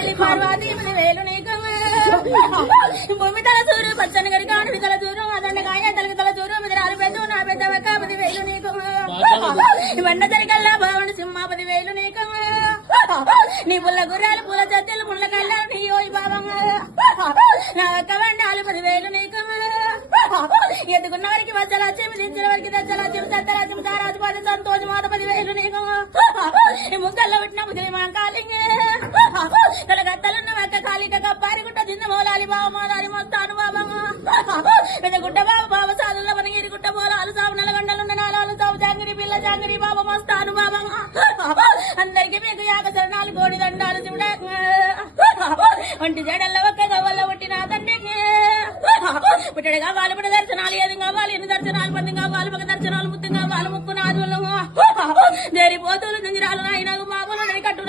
తల్లి పార్వతి వేలు నీకు భూమి తల చూరు పచ్చని గడి కానుడి తల చూరు అదండ కాయ తలకి తల చూరు మిదరాలు పెద్ద నా పెద్ద వెక్క 10,000 నీకు బండ తరికల్లా బావుని సింహ 10,000 నీకు నీ పుల్ల గుర్రాలు పూల చత్తెలు ముళ్ళ కళ్ళాలు నీ ఓయి బాబమ్మ నా ఒక్క బండాలు 10,000 నీకు ఎదుగున్న వారికి వచ్చలక్ష్మి దించిన వారికి దచ్చలక్ష్మి సత్తలక్ష్మి తారాజుపాటి సంతోషం మాత 10,000 నీకు ముక్కల్లో పుట్టిన బుద్ధి మా కాలింగ కలగత్తలున్న వెక్క కాలిక కప్పారిగుట్ట దిన్న మౌలాలి బావ మోదాలి మొత్తాను బాబమ్మ పెద్ద గుట్ట బాబు బాబు సాధుల వనగిరి గుట్ట పోలాలు సాగు నలగండలున్న నాలాలు సాగు జాంగిరి పిల్ల జాంగిరి బాబు మస్తాను బాబమ్మ అందరికి మీకు యాక శరణాలు కోడి దండాలు శివుడ ఒంటి జడల్ల ఒక్క గవ్వల్ల పుట్టిన తండ్రికి పుట్టడు కావాలి పుట్ట దర్శనాలు ఏది కావాలి ఎన్ని దర్శనాలు మంది కావాలి ఒక దర్శనాలు ముద్దు కావాలి ముక్కు నాదులు జరిపోతులు దింజిరాలు నాయనగు బాబులు కట్టు